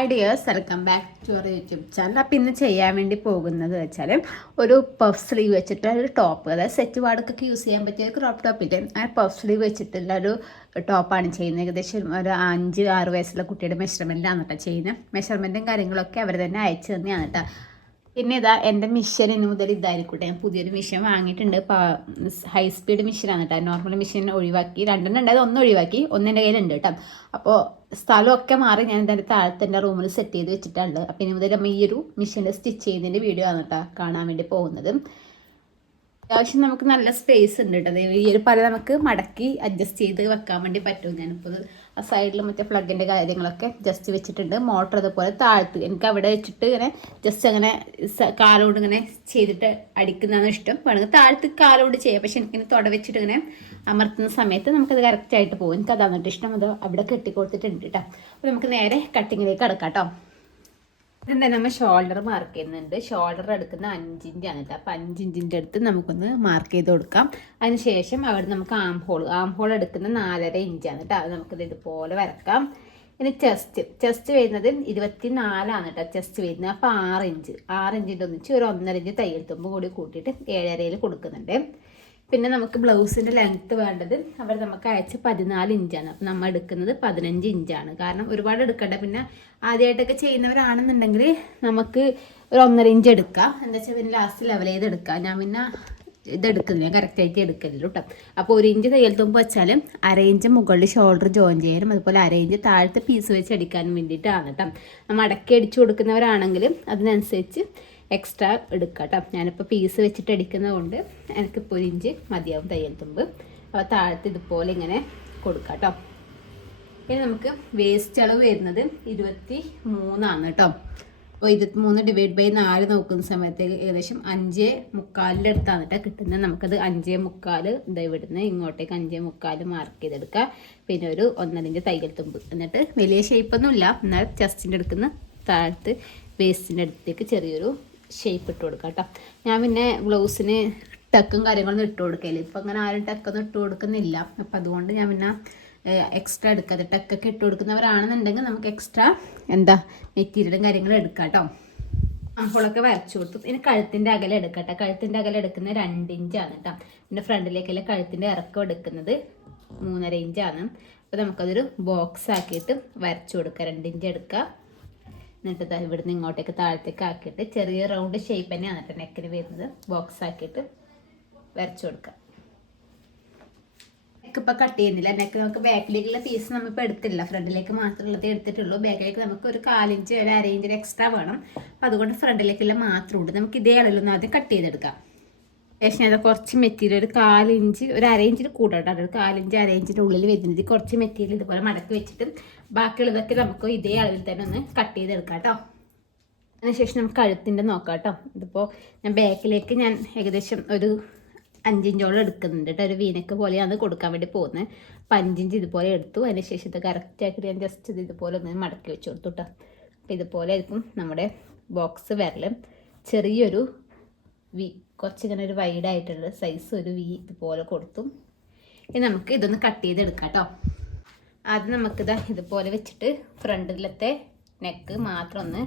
Ideas welcome back to our YouTube channel. അപ്പോൾ ഇന്ന് ചെയ്യാൻ വേണ്ടി പോകുന്നത് വെച്ചാൽ ഒരു പഫ് സ്ലീവ് വെച്ചിട്ടുള്ള ഒരു ടോപ്പ്, അതായത് സെറ്റ് വാർഡൊക്കെ യൂസ് ചെയ്യാൻ പറ്റിയ ഒരു ക്രോപ്പ് ടോപ്പില്ലേ, ആ പഫ് സ്ലീവ് വെച്ചിട്ടുള്ള ഒരു ടോപ്പാണ് ചെയ്യുന്നത്. ഏകദേശം ഒരു 5-6 വയസ്സുള്ള കുട്ടിയുടെ മെഷർമെൻറ്റാണ് കേട്ടോ ചെയ്യുന്നത്. മെഷർമെൻറ്റും കാര്യങ്ങളൊക്കെ അവർ തന്നെ അയച്ചു തന്നെയാണ് കേട്ടോ. പിന്നെ ഇതാ എൻ്റെ മിഷൻ ഇന്ന് മുതൽ ഇതായിരിക്കട്ടെ. ഞാൻ പുതിയൊരു മിഷൻ വാങ്ങിയിട്ടുണ്ട്. ഹൈ സ്പീഡ് മിഷനാണ് കേട്ടോ. നോർമൽ മിഷൻ ഒഴിവാക്കി, 2 ഉണ്ടായത് 1 ഒഴിവാക്കി, 1 എൻ്റെ കയ്യിലുണ്ട് കേട്ടോ. അപ്പോൾ സ്ഥലമൊക്കെ മാറി ഞാൻ എൻ്റെ താഴത്തെ എൻ്റെ റൂമിൽ സെറ്റ് ചെയ്ത് വെച്ചിട്ടുണ്ട്. അപ്പോൾ ഇനി മുതൽ നമ്മൾ ഈ ഒരു മിഷൻ്റെ സ്റ്റിച്ച് ചെയ്യുന്നതിൻ്റെ വീഡിയോ ആണ് കേട്ടോ കാണാൻ വേണ്ടി പോകുന്നത്. അത്യാവശ്യം നമുക്ക് നല്ല സ്പേസ് ഉണ്ട് കേട്ടോ. ഈ ഒരു പല നമുക്ക് മടക്കി അഡ്ജസ്റ്റ് ചെയ്ത് വെക്കാൻ വേണ്ടി പറ്റും. ഞാനിപ്പോൾ ആ സൈഡിൽ മറ്റേ പ്ലഗിൻ്റെ കാര്യങ്ങളൊക്കെ ജസ്റ്റ് വെച്ചിട്ടുണ്ട്. മോട്ടർ അതുപോലെ താഴ്ത്ത് എനിക്ക് അവിടെ വെച്ചിട്ട് ഇങ്ങനെ ജസ്റ്റ് അങ്ങനെ കാലോട് ഇങ്ങനെ ചെയ്തിട്ട് അടിക്കുന്നതാണ് ഇഷ്ടം. വേണമെങ്കിൽ താഴ്ത്ത് കാലോട് ചെയ്യാം, പക്ഷെ എനിക്കിങ്ങനെ തുട വെച്ചിട്ട് ഇങ്ങനെ അമർത്തുന്ന സമയത്ത് നമുക്കത് കറക്റ്റായിട്ട് പോകും. എനിക്ക് അതാണ് ഇഷ്ടം. അത് അവിടെ കെട്ടിക്കൊടുത്തിട്ടുണ്ട് കേട്ടോ. അപ്പോൾ നമുക്ക് നേരെ കട്ടിങ്ങിലേക്ക് കിടക്കാം കേട്ടോ. ഇതെന്താ നമ്മൾ ഷോൾഡർ മാർക്ക് ചെയ്യുന്നുണ്ട്. ഷോൾഡർ എടുക്കുന്ന 5 ഇഞ്ചാണ് കേട്ടോ. അപ്പോൾ 5 ഇഞ്ചിൻ്റെ അടുത്ത് നമുക്കൊന്ന് മാർക്ക് ചെയ്ത് കൊടുക്കാം. അതിന് ശേഷം അവിടെ നമുക്ക് ആം ഹോൾ എടുക്കുന്ന 4.5 ഇഞ്ചാണ് കേട്ടോ. അത് നമുക്കിത് ഇതുപോലെ വരക്കാം. ഇനി ചെസ്റ്റ് വരുന്നത് 24 കേട്ടോ ചെസ്റ്റ് വരുന്നത്. അപ്പോൾ 6 ഇഞ്ചിൻ്റെ ഒന്നിച്ച് ഒരു 1.5 ഇഞ്ച് തയ്യൽ തുമ്പ് കൂടി കൂട്ടിയിട്ട് 7.5 കൊടുക്കുന്നുണ്ട്. പിന്നെ നമുക്ക് ബ്ലൗസിൻ്റെ ലെങ്ത്ത് വേണ്ടത് അവർ നമുക്ക് അയച്ച് 14 ഇഞ്ചാണ്. അപ്പം നമ്മൾ എടുക്കുന്നത് 15 ഇഞ്ചാണ്. കാരണം ഒരുപാട് എടുക്കണ്ട. പിന്നെ ആദ്യമായിട്ടൊക്കെ ചെയ്യുന്നവരാണെന്നുണ്ടെങ്കിൽ നമുക്ക് ഒരു 1.5 ഇഞ്ച് എടുക്കാം. എന്താ വെച്ചാൽ പിന്നെ ലാസ്റ്റ് ലെവൽ ചെയ്ത് എടുക്കാം. ഞാൻ പിന്നെ ഇതെടുക്കുന്നില്ല, കറക്റ്റായിട്ട് എടുക്കലില്ല കേട്ടോ. അപ്പോൾ 1 ഇഞ്ച് തയ്യൽ തുമ്പ് വെച്ചാൽ 1/2 ഇഞ്ച് മുകളിൽ ഷോൾഡർ ജോയിൻ ചെയ്യാനും അതുപോലെ 1/2 ഇഞ്ച് താഴത്തെ പീസ് വെച്ച് അടിക്കാനും വേണ്ടിയിട്ടാണ് കേട്ടോ. നമ്മൾ അടക്കി അടിച്ചു കൊടുക്കുന്നവരാണെങ്കിൽ അതിനനുസരിച്ച് എക്സ്ട്രാ എടുക്കുക കേട്ടോ. ഞാനിപ്പോൾ പീസ് വെച്ചിട്ട് അടിക്കുന്നത് കൊണ്ട് എനിക്കിപ്പോൾ 1 ഇഞ്ച് മതിയാവും തയ്യൽ തുമ്പ്. അപ്പോൾ താഴത്ത് ഇതുപോലെ ഇങ്ങനെ കൊടുക്കുക കേട്ടോ. ഇനി നമുക്ക് വേസ്റ്റ് അളവ് വരുന്നത് 23 കേട്ടോ. അപ്പോൾ 23 ഡിവൈഡ് ബൈ 4 നോക്കുന്ന സമയത്തേക്ക് ഏകദേശം 5.25 അടുത്താണ് കേട്ടോ കിട്ടുന്നത്. നമുക്കത് 5.25 ഇതാ ഇവിടുന്ന് ഇങ്ങോട്ടേക്ക് 5.25 മാർക്ക് ചെയ്തെടുക്കുക. പിന്നെ ഒരു 1.5 ഇഞ്ച് തയ്യൽ തുമ്പ്. എന്നിട്ട് വലിയ ഷേപ്പൊന്നുമില്ല, എന്നാൽ ചെസ്റ്റിൻ്റെ അടുക്കുന്ന താഴത്ത് വേസ്റ്റിൻ്റെ അടുത്തേക്ക് ചെറിയൊരു ഷേപ്പ് ഇട്ട് കൊടുക്കാം കേട്ടോ. ഞാൻ പിന്നെ ബ്ലൗസിന് ടക്കും കാര്യങ്ങളൊന്നും ഇട്ട് കൊടുക്കില്ല. ഇപ്പം അങ്ങനെ ആരും ടക്കൊന്നും ഇട്ട് കൊടുക്കുന്നില്ല. അപ്പം അതുകൊണ്ട് ഞാൻ പിന്നെ എക്സ്ട്രാ എടുക്കാതെ ടക്കൊക്കെ ഇട്ട് കൊടുക്കുന്നവരാണെന്നുണ്ടെങ്കിൽ നമുക്ക് എക്സ്ട്രാ മെറ്റീരിയലും കാര്യങ്ങളും എടുക്കാം കേട്ടോ. അപ്പോഴൊക്കെ വരച്ചു കൊടുത്തു. ഇനി കഴുത്തിൻ്റെ അകലം എടുക്കട്ടെ. കഴുത്തിൻ്റെ അകലം എടുക്കുന്നത് 2 ഇഞ്ചാണ് കേട്ടോ. പിന്നെ ഫ്രണ്ടിലേക്കല്ല കഴുത്തിൻ്റെ ഇറക്കം എടുക്കുന്നത് 3.5 ഇഞ്ചാണ്. അപ്പോൾ നമുക്കതൊരു ബോക്സ് ആക്കിയിട്ട് വരച്ചു കൊടുക്കാം. 2 ഇഞ്ച് എടുക്കുക. എന്നിട്ട് ഇവിടുന്ന് ഇങ്ങോട്ടേക്ക് താഴത്തേക്ക് ആക്കിയിട്ട് ചെറിയ റൗണ്ട് ഷേപ്പ് തന്നെയാണ് കേട്ടോ നെക്കിന് വരുന്നത്. ബോക്സ് ആക്കിയിട്ട് വരച്ചു കൊടുക്കുക. നെക്ക് ഇപ്പോൾ കട്ട് ചെയ്യുന്നില്ല. നെക്ക് നമുക്ക് ബാക്കിലേക്കുള്ള പീസ് നമ്മളിപ്പോൾ എടുത്തില്ല, ഫ്രണ്ടിലേക്ക് മാത്രമുള്ളത് എടുത്തിട്ടുള്ളൂ. ബാക്കിലേക്ക് നമുക്ക് ഒരു 1/4 ഇഞ്ച് ഒരു 1/2 ഇഞ്ച് എക്സ്ട്രാ വേണം. അപ്പോൾ അതുകൊണ്ട് ഫ്രണ്ടിലേക്കുള്ള മാത്രമുണ്ട്. നമുക്ക് ഇതേ അളവിലൊന്നും ആദ്യം കട്ട് ചെയ്തെടുക്കാം. ശേഷം അത് കുറച്ച് മെറ്റീരിയൽ ഒരു 1/4 ഇഞ്ച് ഒരു 1/2 ഇഞ്ചിന് കൂട്ടാട്ടോ. ഒരു 1/4 ഇഞ്ച് 1/2 ഇഞ്ചിൻ്റെ ഉള്ളിൽ വരുന്നത് കുറച്ച് മെറ്റീരിയൽ ഇതുപോലെ മടക്കി വെച്ചിട്ട് ബാക്കിയുള്ളതൊക്കെ നമുക്ക് ഇതേ അളവിൽ തന്നെ ഒന്ന് കട്ട് ചെയ്തെടുക്കാം കേട്ടോ. അതിനുശേഷം നമുക്ക് കഴുത്തിൻ്റെ നോക്കാം കേട്ടോ. ഇതിപ്പോൾ ഞാൻ ബാക്കിലേക്ക് ഞാൻ ഏകദേശം ഒരു 5 ഇഞ്ചോളം എടുക്കുന്നുണ്ട് കേട്ടോ. ഒരു വീനക്ക് പോലെയാണ് കൊടുക്കാൻ വേണ്ടി പോകുന്നത്. അപ്പോൾ 5 ഇഞ്ച് ഇതുപോലെ എടുത്തു. അതിനുശേഷം ഇത് കറക്റ്റാക്കിയിട്ട് ഞാൻ ജസ്റ്റ് ഇത് ഇതുപോലെ ഒന്ന് മടക്കി വെച്ച് കൊടുത്തു കേട്ടോ. അപ്പോൾ ഇതുപോലെ ആയിരിക്കും നമ്മുടെ ബോക്സ് വരൽ. ചെറിയൊരു കുറച്ചിങ്ങനെ ഒരു വൈഡായിട്ടുള്ള സൈസ് ഒരു ഇതുപോലെ കൊടുത്തു. ഇനി നമുക്ക് ഇതൊന്ന് കട്ട് ചെയ്തെടുക്കാം കേട്ടോ. ആദ്യം നമുക്കിത് ഇതുപോലെ വെച്ചിട്ട് ഫ്രണ്ടിലത്തെ നെക്ക് മാത്രം ഒന്ന്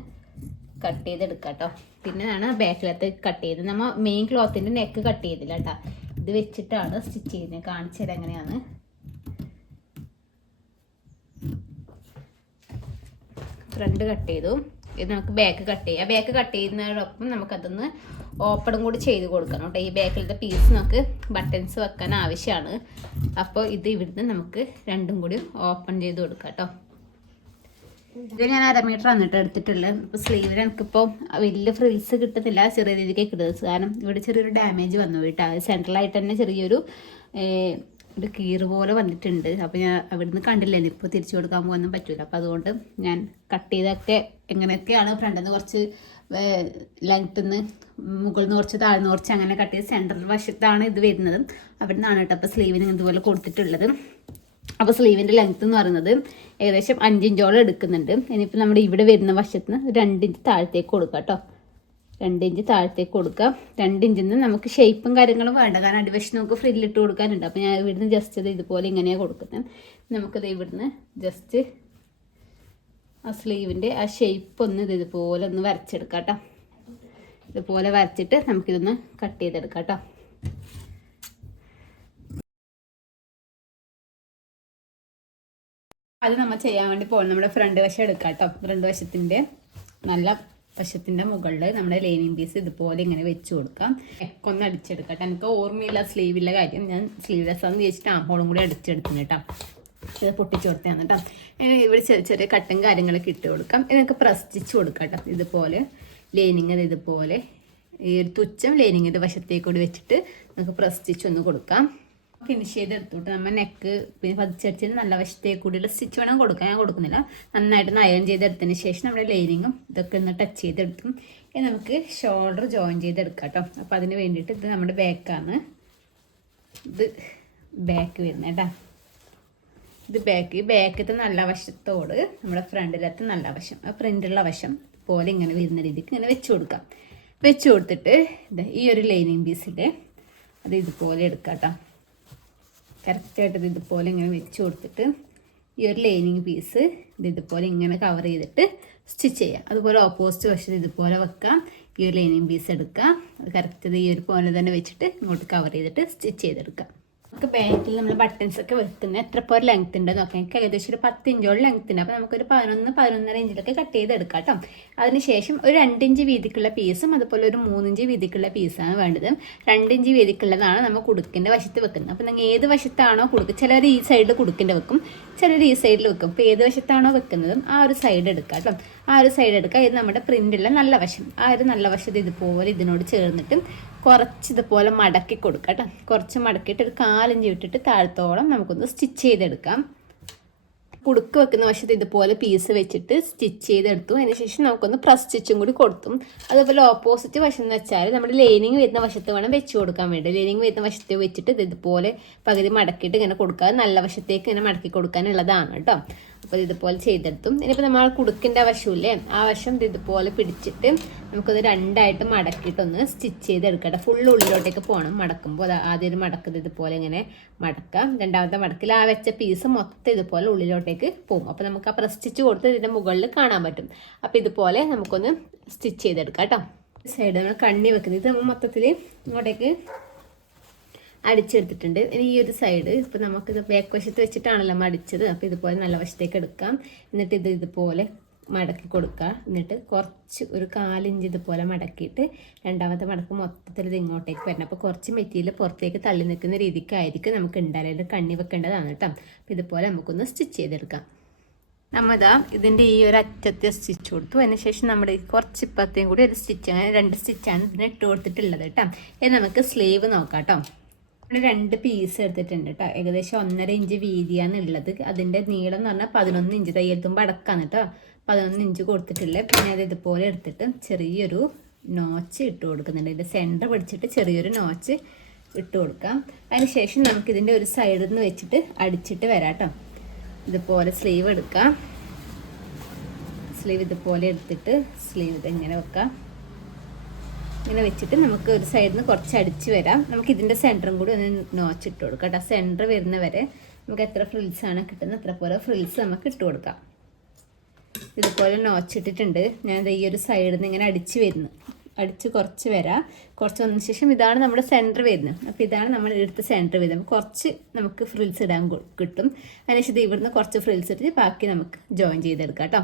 കട്ട് ചെയ്തെടുക്കാം കേട്ടോ. പിന്നെയാണ് ബാക്കിലത്തെ കട്ട് ചെയ്തത്. നമ്മൾ മെയിൻ ക്ലോത്തിൻ്റെ നെക്ക് കട്ട് ചെയ്തില്ല കേട്ടോ. ഇത് വെച്ചിട്ടാണ് സ്റ്റിച്ച് ചെയ്യുന്നത്. കാണിച്ചത് എങ്ങനെയാണ്. ഫ്രണ്ട് കട്ട് ചെയ്തു. ഇത് നമുക്ക് ബാക്ക് കട്ട് ചെയ്യാം. ബാക്ക് കട്ട് ചെയ്യുന്നതിനോടൊപ്പം നമുക്കതൊന്ന് ഓപ്പണും കൂടി ചെയ്ത് കൊടുക്കണം കേട്ടോ. ഈ ബാക്കിലത്തെ പീസ് നമുക്ക് ബട്ടൺസ് വെക്കാൻ ആവശ്യമാണ്. അപ്പോൾ ഇത് ഇവിടുന്ന് നമുക്ക് രണ്ടും കൂടി ഓപ്പൺ ചെയ്ത് കൊടുക്കാം കേട്ടോ. ഇത് ഞാൻ 1/2 മീറ്റർ വന്നിട്ട് എടുത്തിട്ടുള്ളത്. ഇപ്പോൾ സ്ലീവിൽ എനിക്കിപ്പോൾ വലിയ ഫ്രിൽസ് കിട്ടുന്നില്ല, ചെറിയ രീതിക്ക് കിട്ടുന്നത്. കാരണം ഇവിടെ ചെറിയൊരു ഡാമേജ് വന്നു കേട്ടോ. സെൻട്രലായിട്ട് തന്നെ ചെറിയൊരു ഒരു കീറ് പോലെ വന്നിട്ടുണ്ട്. അപ്പോൾ ഞാൻ അവിടുന്ന് കണ്ടില്ലേ, ഇപ്പോൾ തിരിച്ചു കൊടുക്കാൻ പോകാനൊന്നും പറ്റില്ല. അപ്പോൾ അതുകൊണ്ട് ഞാൻ കട്ട് ചെയ്തൊക്കെ എങ്ങനെയൊക്കെയാണ് ഫ്രണ്ടിൽ നിന്ന് കുറച്ച് ലെങ്ത്തിൽ നിന്ന് മുകളിൽ നിന്ന് കുറച്ച് താഴ്ന്ന് കുറച്ച് അങ്ങനെ കട്ട് ചെയ്ത് സെൻട്രൽ വശത്താണ് ഇത് വരുന്നത്. അവിടെ നിന്നാണ് കേട്ടോ അപ്പോൾ സ്ലീവിന് ഇതുപോലെ കൊടുത്തിട്ടുള്ളത്. അപ്പോൾ സ്ലീവിൻ്റെ ലെങ്ത്ത് എന്ന് പറയുന്നത് ഏകദേശം 5 ഇഞ്ചോളം എടുക്കുന്നുണ്ട്. ഇനിയിപ്പോൾ നമ്മുടെ ഇവിടെ വരുന്ന വശത്ത് നിന്ന് 2 ഇഞ്ച് താഴത്തേക്ക് കൊടുക്കുക കേട്ടോ. 2 ഇഞ്ച് താഴത്തേക്ക് കൊടുക്കുക. 2 ഇഞ്ചിൽ നിന്ന് നമുക്ക് ഷേപ്പും കാര്യങ്ങളും വേണ്ട, കാരണം അടിവശം നമുക്ക് ഫ്രില്ലിട്ട് കൊടുക്കാനുണ്ട്. അപ്പോൾ ഞാൻ ഇവിടുന്ന് ജസ്റ്റ് ഇത് ഇതുപോലെ ഇങ്ങനെയാണ് കൊടുക്കുന്നത്. നമുക്കത് ഇവിടുന്ന് ജസ്റ്റ് ആ സ്ലീവിൻ്റെ ആ ഷേപ്പ് ഒന്ന് ഇതുപോലെ ഒന്ന് വരച്ചെടുക്കാം കേട്ടോ. ഇതുപോലെ വരച്ചിട്ട് നമുക്കിതൊന്ന് കട്ട് ചെയ്തെടുക്കാം കേട്ടോ. അത് നമ്മൾ ചെയ്യാൻ വേണ്ടി പോകുന്നത് നമ്മുടെ ഫ്രണ്ട് വശം എടുക്കാം കേട്ടോ. ഫ്രണ്ട് വശത്തിൻ്റെ നല്ല വശത്തിൻ്റെ മുകളിൽ നമ്മുടെ ലൈനിങ് പീസ് ഇതുപോലെ ഇങ്ങനെ വെച്ച് കൊടുക്കാം. ഒന്ന് അടിച്ചെടുക്കാം കേട്ടോ. എനിക്ക് ഓർമ്മയില്ല സ്ലീവിലെ കാര്യം. ഞാൻ സ്ലീവ്ലെസ് ആണെന്ന് ചോദിച്ചിട്ട് ആംഹോളും കൂടി അടിച്ചെടുത്തിന് കേട്ടോ. ഇത് പൊട്ടിച്ച് കൊടുത്തതാണ് കേട്ടോ. ഇവിടെ ചെറിയ ചെറിയ കട്ടും കാര്യങ്ങളൊക്കെ ഇട്ട് കൊടുക്കാം. ഇതിനൊക്കെ പ്രസ് സ്റ്റിച്ച് കൊടുക്കാം കേട്ടോ. ഇതുപോലെ ലൈനിങ് ഇതുപോലെ ഈ ഒരു തുച്ഛം ലൈനിങ്ങിൻ്റെ വശത്തേക്ക് കൂടി വെച്ചിട്ട് നമുക്ക് പ്രസ് സ്റ്റിച്ച് ഒന്ന് കൊടുക്കാം. ഫിനിഷ് ചെയ്തെടുത്തോട്ട് നമ്മൾ നെക്ക് പിന്നെ പതിച്ചടിച്ചിട്ട് നല്ല വശത്തേക്ക് കൂടിയുള്ള സ്റ്റിച്ച് വേണം കൊടുക്കാൻ. ഞാൻ കൊടുക്കുന്നില്ല. നന്നായിട്ട് അയൺ ചെയ്തെടുത്തതിന് ശേഷം നമ്മുടെ ലൈനിങ്ങും ഇതൊക്കെ ഒന്ന് ടച്ച് ചെയ്തെടുക്കും. ഇനി നമുക്ക് ഷോൾഡർ ജോയിൻ ചെയ്തെടുക്കാം കേട്ടോ. അപ്പോൾ അതിന് വേണ്ടിയിട്ട് ഇത് നമ്മുടെ ബാക്കാണ്. ഇത് ബാക്ക് വരുന്നത് കേട്ടോ. ഇത് ബാക്കത്തെ നല്ല വശത്തോട് നമ്മുടെ ഫ്രണ്ടിലത്തെ നല്ല വശം ഫ്രണ്ടുള്ള വശം പോലെ ഇങ്ങനെ വരുന്ന രീതിക്ക് ഇങ്ങനെ വെച്ച് കൊടുക്കാം. വെച്ച് കൊടുത്തിട്ട് ഈ ഒരു ലൈനിങ് പീസിൻ്റെ അത് ഇതുപോലെ എടുക്കാം കേട്ടോ. കറക്റ്റായിട്ട് ഇത് ഇതുപോലെ ഇങ്ങനെ വെച്ച് കൊടുത്തിട്ട് ഈ ഒരു ലൈനിങ് പീസ് ഇതുപോലെ ഇങ്ങനെ കവർ ചെയ്തിട്ട് സ്റ്റിച്ച് ചെയ്യാം. അതുപോലെ ഓപ്പോസിറ്റ് വശത്ത് ഇതുപോലെ വെക്കാം. ഈ ഒരു ലൈനിങ് പീസ് എടുക്കാം. അത് കറക്റ്റ് ഈ ഒരു പോലെ തന്നെ വെച്ചിട്ട് ഇങ്ങോട്ട് കവർ ചെയ്തിട്ട് സ്റ്റിച്ച് ചെയ്തെടുക്കാം. നമുക്ക് ബാക്കിൽ നമ്മൾ ബട്ടൺസ് ഒക്കെ വെക്കുന്നത് എത്ര പോലെ ലെങ്ത് ഉണ്ട് നോക്കാം. എനിക്ക് ഏകദേശം ഒരു 10 ഇഞ്ചോളം ലെങ്ത് ഉണ്ട്. അപ്പോൾ നമുക്കൊരു 11-11.5 ഇഞ്ചിലൊക്കെ കട്ട് ചെയ്തെടുക്കാം കേട്ടോ. അതിനുശേഷം ഒരു 2 ഇഞ്ച് വീതിക്കുള്ള പീസും അതുപോലെ ഒരു 3 ഇഞ്ച് വീതിക്കുള്ള പീസാണ് വേണ്ടത്. 2 ഇഞ്ച് വീതിക്കുള്ളതാണ് നമ്മൾ കുടുക്കിൻ്റെ വശത്ത് വെക്കുന്നത്. അപ്പോൾ നിങ്ങൾ ഏത് വശത്താണോ കുടുക്ക്, ചിലർ ഈ സൈഡിൽ കുടുക്കിൻ്റെ വെക്കും, ചിലർ ഈ സൈഡിൽ വെക്കും. അപ്പോൾ ഏത് വശത്താണോ വെക്കുന്നതും ആ ഒരു സൈഡ് എടുക്കാം കേട്ടോ. ആ ഒരു സൈഡ് എടുക്കുക. ഇത് നമ്മുടെ പ്രിൻ്റുള്ള നല്ല വശം. ആ ഒരു നല്ല വശത്ത് ഇതുപോലെ ഇതിനോട് ചേർന്നിട്ട് കുറച്ച് ഇതുപോലെ മടക്കി കൊടുക്കാം കേട്ടോ. കുറച്ച് മടക്കിയിട്ട് ഒരു 4 ഇഞ്ച് വിട്ടിട്ട് താഴത്തോളം നമുക്കൊന്ന് സ്റ്റിച്ച് ചെയ്തെടുക്കാം. കുടുക്ക് വെക്കുന്ന വശത്ത് ഇതുപോലെ പീസ് വെച്ചിട്ട് സ്റ്റിച്ച് ചെയ്തെടുത്തു. അതിനുശേഷം നമുക്കൊന്ന് പ്രസ് സ്റ്റിച്ചും കൂടി കൊടുത്തും. അതുപോലെ ഓപ്പോസിറ്റ് വശം എന്ന് വെച്ചാൽ നമ്മുടെ ലൈനിങ് വരുന്ന വശത്ത് വേണം വെച്ച് കൊടുക്കാൻ വേണ്ടി. ലൈനിങ് വരുന്ന വശത്ത് വെച്ചിട്ട് ഇതുപോലെ പകുതി മടക്കിയിട്ട് ഇങ്ങനെ കൊടുക്കുക. നല്ല വശത്തേക്ക് ഇങ്ങനെ മടക്കി കൊടുക്കാനുള്ളതാണ് കേട്ടോ. അപ്പോൾ ഇതുപോലെ ചെയ്തെടുത്തും. ഇനിയിപ്പോൾ നമ്മൾ കുടുക്കിൻ്റെ വശമില്ലേ, ആ വശം ഇതുപോലെ പിടിച്ചിട്ട് നമുക്കത് രണ്ടായിട്ട് മടക്കിയിട്ടൊന്ന് സ്റ്റിച്ച് ചെയ്തെടുക്കട്ടെ. ഫുൾ ഉള്ളിലോട്ടേക്ക് പോകണം മടക്കുമ്പോൾ. ആദ്യം ഒരു മടക്കത് ഇതുപോലെ ഇങ്ങനെ മടക്കാം. രണ്ടാമത്തെ മടക്കിൽ ആ വെച്ച പീസ് മൊത്തം ഇതുപോലെ ഉള്ളിലോട്ടേക്ക് പോകും. അപ്പോൾ നമുക്ക് ആ പ്രസ് സ്റ്റിച്ച് കൊടുത്ത് ഇതിൻ്റെ മുകളിൽ കാണാൻ പറ്റും. അപ്പോൾ ഇതുപോലെ നമുക്കൊന്ന് സ്റ്റിച്ച് ചെയ്തെടുക്കാം കേട്ടോ. സൈഡ് നമ്മൾ കണ്ണി വെക്കുന്നത് ഇത് നമ്മൾ മൊത്തത്തിൽ ഇങ്ങോട്ടേക്ക് അടിച്ചെടുത്തിട്ടുണ്ട്. ഇനി ഈ ഒരു സൈഡ് ഇപ്പോൾ നമുക്കിത് ബാക്ക് വശത്ത് വെച്ചിട്ടാണല്ലോ അടിച്ചത്. അപ്പോൾ ഇതുപോലെ നല്ല വശത്തേക്ക് എടുക്കാം. എന്നിട്ട് ഇതുപോലെ മടക്കി കൊടുക്കുക. എന്നിട്ട് കുറച്ച് ഒരു 4 ഇഞ്ച് ഇതുപോലെ മടക്കിയിട്ട് രണ്ടാമത്തെ മടക്ക് മൊത്തത്തിൽ ഇത് ഇങ്ങോട്ടേക്ക് വരണം. അപ്പോൾ കുറച്ച് മെറ്റീരിയൽ പുറത്തേക്ക് തള്ളി നിൽക്കുന്ന രീതിക്കായിരിക്കും നമുക്ക് ഉണ്ടായാലും കണ്ണി വെക്കേണ്ടതാണ് കേട്ടോ. അപ്പോൾ ഇതുപോലെ നമുക്കൊന്ന് സ്റ്റിച്ച് ചെയ്തെടുക്കാം. നമ്മളിതാ ഇതിൻ്റെ ഈ ഒരു അറ്റത്തെ സ്റ്റിച്ച് കൊടുത്തു. അതിനുശേഷം നമ്മുടെ കുറച്ച് ഇപ്പത്തേയും കൂടി ഒരു സ്റ്റിച്ച്, അങ്ങനെ 2 സ്റ്റിച്ചാണ് ഇതിന് ഇട്ട് കൊടുത്തിട്ടുള്ളത് കേട്ടോ. ഇനി നമുക്ക് സ്ലീവ് നോക്കാം കേട്ടോ. 2 പീസ് എടുത്തിട്ടുണ്ട് കേട്ടോ. ഏകദേശം 1.5 ഇഞ്ച് വീതിയാണ് ഉള്ളത്. അതിൻ്റെ നീളം എന്ന് പറഞ്ഞാൽ 11 ഇഞ്ച്. തയ്യൽത്തുമ്പോൾ അടക്കാണ് കേട്ടോ. 11 ഇഞ്ച് കൊടുത്തിട്ടുള്ളത്. പിന്നെ അത് ഇതുപോലെ എടുത്തിട്ട് ചെറിയൊരു നോച്ച് ഇട്ട് കൊടുക്കുന്നുണ്ട്. ഇതിൻ്റെ സെൻറ്റർ പിടിച്ചിട്ട് ചെറിയൊരു നോച്ച് ഇട്ട് കൊടുക്കാം. അതിനുശേഷം നമുക്കിതിൻ്റെ ഒരു സൈഡിൽ നിന്ന് വെച്ചിട്ട് അടിച്ചിട്ട് വരാം കേട്ടോ. ഇതുപോലെ സ്ലീവ് എടുക്കാം. സ്ലീവ് ഇതുപോലെ എടുത്തിട്ട് സ്ലീവ് ഇതെങ്ങനെ വെക്കാം. ഇങ്ങനെ വെച്ചിട്ട് നമുക്ക് ഒരു സൈഡിൽ നിന്ന് കുറച്ച് അടിച്ച് വരാം. നമുക്ക് ഇതിൻ്റെ സെൻറ്ററും കൂടി ഒന്ന് നോച്ചിട്ട് കൊടുക്കാം കേട്ടോ. സെൻറ്റർ വരുന്ന വരെ നമുക്ക് എത്ര ഫ്രിൽസാണ് കിട്ടുന്നത് അത്ര പോലെ ഫ്രിൽസ് നമുക്ക് ഇട്ട് കൊടുക്കാം. ഇതുപോലെ നോച്ചിട്ടിട്ടുണ്ട്. ഞാൻ ഈ ഒരു സൈഡിൽ നിന്ന് ഇങ്ങനെ അടിച്ച് വരുന്നു. അടിച്ച് കുറച്ച് വരാം. കുറച്ച് വന്നതിന് ശേഷം ഇതാണ് നമ്മുടെ സെൻറ്റർ വരുന്നത്. അപ്പോൾ ഇതാണ് നമ്മൾ എടുത്ത സെൻറ്റർ വരുന്നത്. കുറച്ച് നമുക്ക് ഫ്രിൽസ് ഇടാൻ കിട്ടും. അതിനുശേഷം ഇവിടുന്ന് കുറച്ച് ഫ്രിൽസ് ഇട്ടിട്ട് ബാക്കി നമുക്ക് ജോയിൻ ചെയ്തെടുക്കാം കേട്ടോ.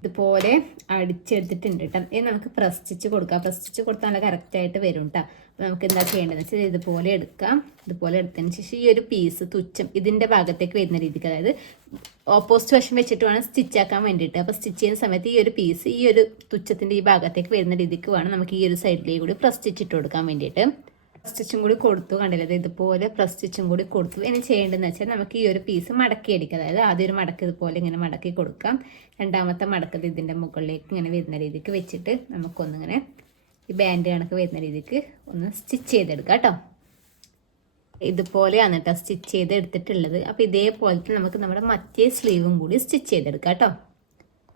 ഇതുപോലെ അടിച്ചെടുത്തിട്ടുണ്ട് കേട്ടോ. ഇനി നമുക്ക് പ്രസ് സ്റ്റിച്ച് കൊടുക്കാം. പ്രസ് സ്റ്റിച്ച് കൊടുത്താൽ നല്ല കറക്റ്റായിട്ട് വരും കേട്ടോ. അപ്പോൾ നമുക്ക് എന്താ ചെയ്യേണ്ടതെന്ന് വെച്ചാൽ ഇതുപോലെ എടുക്കാം. ഇതുപോലെ എടുത്തതിന് ശേഷം ഈ ഒരു പീസ് തുച്ഛം ഇതിൻ്റെ ഭാഗത്തേക്ക് വരുന്ന രീതിക്ക്, അതായത് ഓപ്പോസിറ്റ് വശം വെച്ചിട്ട് വേണം സ്റ്റിച്ച് ആക്കാൻ വേണ്ടിയിട്ട്. അപ്പോൾ സ്റ്റിച്ച് ചെയ്യുന്ന സമയത്ത് ഈ ഒരു പീസ് ഈ ഒരു തുച്ഛത്തിൻ്റെ ഈ ഭാഗത്തേക്ക് വരുന്ന രീതിക്ക് വേണം നമുക്ക് ഈ ഒരു സൈഡിലേക്ക് കൂടി പ്രസ് സ്റ്റിച്ച് ഇട്ട് കൊടുക്കാൻ വേണ്ടിയിട്ട്. സ്റ്റിച്ചും കൂടി കൊടുത്തു കണ്ടില്ലേ. ഇതുപോലെ പ്രസ് സ്റ്റിച്ചും കൂടി കൊടുത്തു. ഇനി ചെയ്യേണ്ടതെന്ന് വെച്ചാൽ നമുക്ക് ഈ ഒരു പീസ് മടക്കി അടിക്കുക. അതായത് ആദ്യം ഒരു മടക്ക് ഇതുപോലെ ഇങ്ങനെ മടക്കി കൊടുക്കാം. രണ്ടാമത്തെ മടക്കത് ഇതിൻ്റെ മുകളിലേക്ക് ഇങ്ങനെ വരുന്ന രീതിക്ക് വെച്ചിട്ട് നമുക്കൊന്നിങ്ങനെ ഈ ബാൻഡ് കണക്ക് വരുന്ന രീതിക്ക് ഒന്ന് സ്റ്റിച്ച് ചെയ്തെടുക്കാം കേട്ടോ. ഇതുപോലെയാണ് കേട്ടോ സ്റ്റിച്ച് ചെയ്ത് എടുത്തിട്ടുള്ളത്. അപ്പോൾ ഇതേപോലത്തെ നമുക്ക് നമ്മുടെ മറ്റേ സ്ലീവും കൂടി സ്റ്റിച്ച് ചെയ്തെടുക്കാം കേട്ടോ.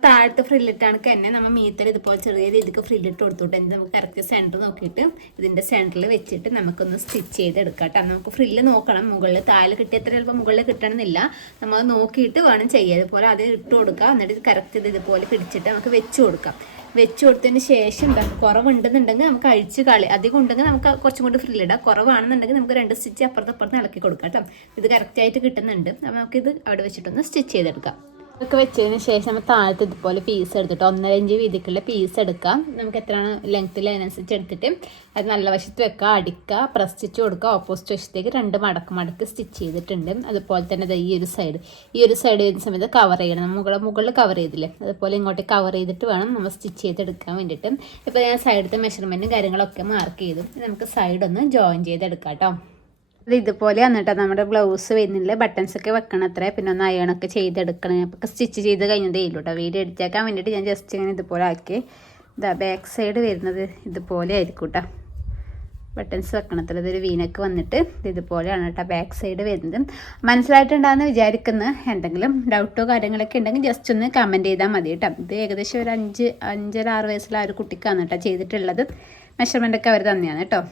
താഴത്തെ ഫ്രില്ലിട്ടാണ് തന്നെ നമ്മൾ മീത്തൽ ഇതുപോലെ ചെറിയ രീതിക്ക് ഫ്രില്ലിട്ട് കൊടുത്തോട്ടെ. എന്നിട്ട് നമുക്ക് കറക്റ്റ് സെൻറ്റർ നോക്കിയിട്ട് ഇതിൻ്റെ സെൻറ്ററിൽ വെച്ചിട്ട് നമുക്കൊന്ന് സ്റ്റിച്ച് ചെയ്തെടുക്കാം കേട്ടോ. നമുക്ക് ഫ്രില്ല് നോക്കണം, മുകളിൽ താഴെ കിട്ടിയത്ര ചിലപ്പോൾ മുകളിൽ കിട്ടണമെന്നില്ല, നമ്മൾ നോക്കിയിട്ട് വേണം ചെയ്യുക. അതുപോലെ അത് ഇട്ട് കൊടുക്കുക. എന്നിട്ട് കറക്റ്റ് ഇതുപോലെ പിടിച്ചിട്ട് നമുക്ക് വെച്ച് കൊടുക്കാം. വെച്ച് കൊടുത്തതിന് ശേഷം എന്താ കുറവുണ്ടെന്നുണ്ടെങ്കിൽ നമുക്ക് അഴിച്ച് അധികം ഉണ്ടെങ്കിൽ നമുക്ക് കുറച്ചും കൂടി ഫ്രില്ലിടാം. കുറവാണെന്നുണ്ടെങ്കിൽ നമുക്ക് 2 സ്റ്റിച്ച് അപ്പുറത്ത് ഇളക്കി കൊടുക്കാം കേട്ടോ. ഇത് കറക്റ്റായിട്ട് കിട്ടുന്നുണ്ട്. നമുക്കിത് അവിടെ വെച്ചിട്ടൊന്ന് സ്റ്റിച്ച് ചെയ്തെടുക്കാം. ഇതൊക്കെ വെച്ചതിന് ശേഷം നമ്മൾ താഴത്ത് ഇതുപോലെ പീസ് എടുത്തിട്ട് 1.5 ഇഞ്ച് വീതിക്കുള്ള പീസ് എടുക്കാം. നമുക്ക് എത്രയാണ് ലെങ്ത്തിൽ അതിനനുസരിച്ച് എടുത്തിട്ട് അത് നല്ല വശത്ത് വെക്കുക, അടിക്കുക, പ്രസ് സ്റ്റിച്ച് കൊടുക്കുക. ഓപ്പോസിറ്റ് വശത്തേക്ക് 2 മടക്ക് സ്റ്റിച്ച് ചെയ്തിട്ടുണ്ട്. അതുപോലെ തന്നെ ഈ ഒരു സൈഡ് വരുന്ന സമയത്ത് കവർ ചെയ്യണം. മുകളിൽ കവർ ചെയ്തില്ലേ, അതുപോലെ ഇങ്ങോട്ട് കവർ ചെയ്തിട്ട് വേണം നമ്മൾ സ്റ്റിച്ച് ചെയ്തെടുക്കാൻ വേണ്ടിയിട്ട്. ഇപ്പോൾ ഞാൻ സൈഡത്തെ മെഷർമെൻറ്റും കാര്യങ്ങളൊക്കെ മാർക്ക് ചെയ്തു. നമുക്ക് സൈഡൊന്ന് ജോയിൻ ചെയ്തെടുക്കാം കേട്ടോ. അത് ഇതുപോലെ വന്നിട്ട് നമ്മുടെ ബ്ലൗസ് വരുന്നില്ല, ബട്ടൺസൊക്കെ വെക്കണം അത്ര, പിന്നെ ഒന്ന് അയണൊക്കെ ചെയ്തെടുക്കണം. അപ്പോൾ സ്റ്റിച്ച് ചെയ്ത് കഴിഞ്ഞതേ ഇല്ലൂ കേട്ടോ. വീഡിയോ എടുത്തേക്കാൻ വേണ്ടിയിട്ട് ഞാൻ ജസ്റ്റ് ഇങ്ങനെ ഇതുപോലെ ആക്കി. ഇതാ ബാക്ക് സൈഡ് വരുന്നത് ഇതുപോലെ ആയിരിക്കും കേട്ടോ. ബട്ടൺസ് വെക്കണത്തിൽ ഇതൊരു വീനക്ക് വന്നിട്ട് ഇതുപോലെയാണ് കേട്ടോ ബാക്ക് സൈഡ് വരുന്നത്. മനസ്സിലായിട്ടുണ്ടാകുന്ന വിചാരിക്കുന്ന എന്തെങ്കിലും ഡൗട്ടോ കാര്യങ്ങളൊക്കെ ഉണ്ടെങ്കിൽ ജസ്റ്റ് ഒന്ന് കമൻറ്റ് ചെയ്താൽ മതി കേട്ടോ. ഇത് ഏകദേശം ഒരു 5-6 വയസ്സുള്ള ആ ഒരു കുട്ടിക്കാണ് കേട്ടോ ചെയ്തിട്ടുള്ളത്. മെഷർമെൻറ്റൊക്കെ അവർ തന്നെയാണ് കേട്ടോ.